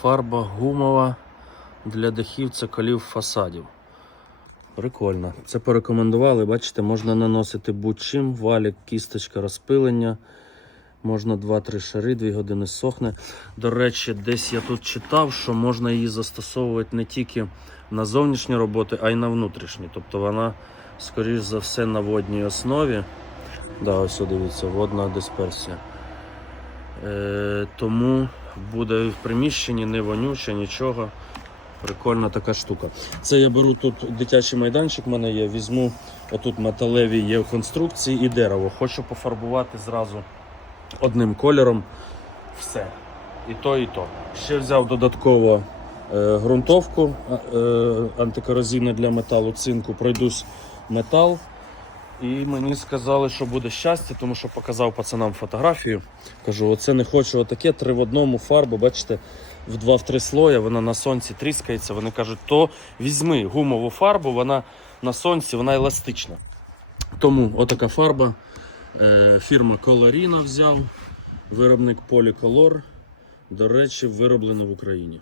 фарба гумова для дахів цоколів фасадів. Прикольно. Це порекомендували, бачите, можна наносити будь-чим, валік, кісточка, розпилення. Можна 2-3 шари, 2 години сохне. До речі, десь я тут читав, що можна її застосовувати не тільки на зовнішні роботи, а й на внутрішні. Тобто вона, скоріш за все, на водній основі. Да, ось дивіться, водна дисперсія. Е, тому буде в приміщенні не вонюче, нічого. Прикольна така штука. Це я беру тут дитячий майданчик, в мене є. Візьму отут металеві є конструкції і дерево. Хочу пофарбувати зразу одним кольором. Все. І то, і то. Ще взяв додатково е, ґрунтовку е, антикорозійну для металу, цинку. Пройдусь метал. І мені сказали, що буде щастя, тому що показав пацанам фотографію. Кажу, оце не хочу отаке, три в одному фарбу, бачите, в два-в три слоя, вона на сонці тріскається. Вони кажуть, то візьми гумову фарбу, вона на сонці, вона еластична. Тому отака фарба. Е, Фірма Colorina взяв, виробник Polycolor. До речі, вироблено в Україні.